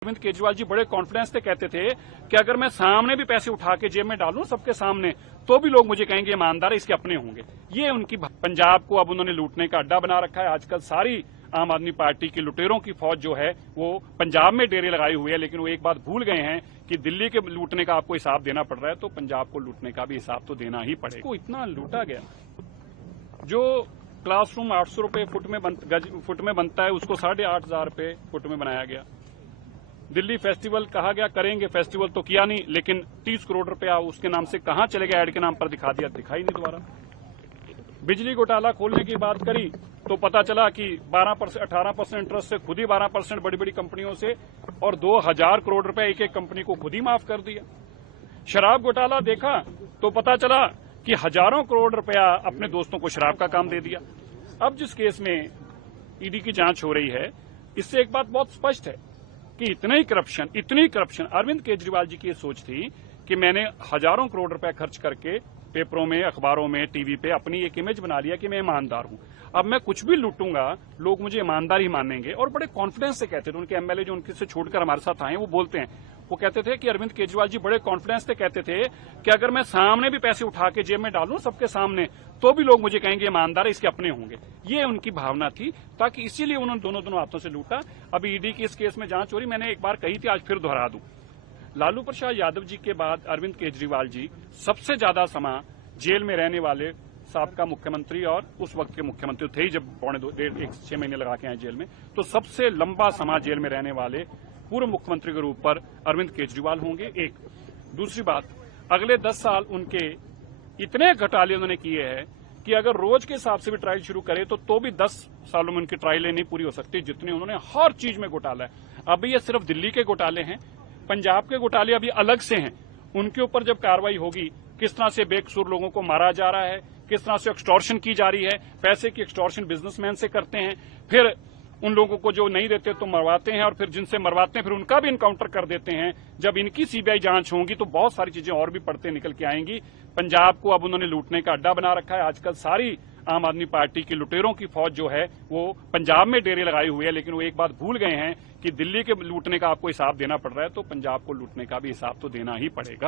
अरविंद केजरीवाल जी बड़े कॉन्फिडेंस से कहते थे कि अगर मैं सामने भी पैसे उठा के जेब में डालूं सबके सामने तो भी लोग मुझे कहेंगे ईमानदार है, इसके अपने होंगे। ये उनकी पंजाब को अब उन्होंने लूटने का अड्डा बना रखा है। आजकल सारी आम आदमी पार्टी की लुटेरों की फौज जो है वो पंजाब में डेरे लगाए हुए है, लेकिन वो एक बात भूल गए हैं कि दिल्ली के लूटने का आपको हिसाब देना पड़ रहा है तो पंजाब को लूटने का भी हिसाब तो देना ही पड़ेगा। को इतना लूटा गया, जो क्लासरूम 800 रुपए फुट में बनता है उसको 8,500 रुपए फुट में बनाया गया। दिल्ली फेस्टिवल कहा गया करेंगे, फेस्टिवल तो किया नहीं, लेकिन 30 करोड़ रुपया उसके नाम से कहां चले गया, एड के नाम पर दिखा दिया, दिखाई नहीं दोबारा। बिजली घोटाला खोलने की बात करी तो पता चला कि 18% इंटरेस्ट से खुद ही 12% बड़ी बड़ी कंपनियों से और 2,000 करोड़ रुपए एक एक कंपनी को खुद ही माफ कर दिया। शराब घोटाला देखा तो पता चला कि हजारों करोड़ रुपया अपने दोस्तों को शराब का काम दे दिया। अब जिस केस में ईडी की जांच हो रही है, इससे एक बात बहुत स्पष्ट है कि इतनी करप्शन अरविंद केजरीवाल जी की ये सोच थी कि मैंने हजारों करोड़ रुपए खर्च करके पेपरों में, अखबारों में, टीवी पे अपनी एक इमेज बना लिया कि मैं ईमानदार हूं। अब मैं कुछ भी लूटूंगा लोग मुझे ईमानदार ही मानेंगे। और बड़े कॉन्फिडेंस से कहते थे, उनके एमएलए जो उनसे छोड़कर हमारे साथ आए वो बोलते हैं, वो कहते थे कि अरविंद केजरीवाल जी बड़े कॉन्फिडेंस से कहते थे कि अगर मैं सामने भी पैसे उठा के जेब में डालूं सबके सामने तो भी लोग मुझे कहेंगे ईमानदार है, इसके अपने होंगे। ये उनकी भावना थी, ताकि इसीलिए उन्होंने दोनों हाथों से लूटा। अभी ईडी की इस केस में जांच हो रही, मैंने एक बार कही थी, आज फिर दोहरा दूं। लालू प्रसाद यादव जी के बाद अरविंद केजरीवाल जी सबसे ज्यादा समय जेल में रहने वाले साबका मुख्यमंत्री और उस वक्त के मुख्यमंत्री थे ही, जब 6 महीने लगा के आए जेल में, तो सबसे लंबा समय जेल में रहने वाले पूर्व मुख्यमंत्री के रूप पर अरविंद केजरीवाल होंगे। एक दूसरी बात, अगले 10 साल उनके इतने घोटाले उन्होंने किए हैं कि अगर रोज के हिसाब से भी ट्रायल शुरू करे तो भी 10 सालों में उनकी ट्रायलें नहीं पूरी हो सकती, जितने उन्होंने हर चीज में घोटाला है। अभी ये सिर्फ दिल्ली के घोटाले हैं, पंजाब के घोटाले अभी अलग से हैं। उनके ऊपर जब कार्रवाई होगी, किस तरह से बेकसूर लोगों को मारा जा रहा है, किस तरह से एक्सटॉर्शन की जा रही है, पैसे की एक्सटॉर्शन बिजनेसमैन से करते हैं, फिर उन लोगों को जो नहीं देते तो मरवाते हैं, और फिर जिनसे मरवाते हैं फिर उनका भी इनकाउंटर कर देते हैं। जब इनकी सीबीआई जांच होगी तो बहुत सारी चीजें और भी पड़ते निकल के आएंगी। पंजाब को अब उन्होंने लूटने का अड्डा बना रखा है। आजकल सारी आम आदमी पार्टी की लुटेरों की फौज जो है वो पंजाब में डेरे लगाए हुए है, लेकिन वो एक बात भूल गए हैं कि दिल्ली के लूटने का आपको हिसाब देना पड़ रहा है तो पंजाब को लूटने का भी हिसाब तो देना ही पड़ेगा।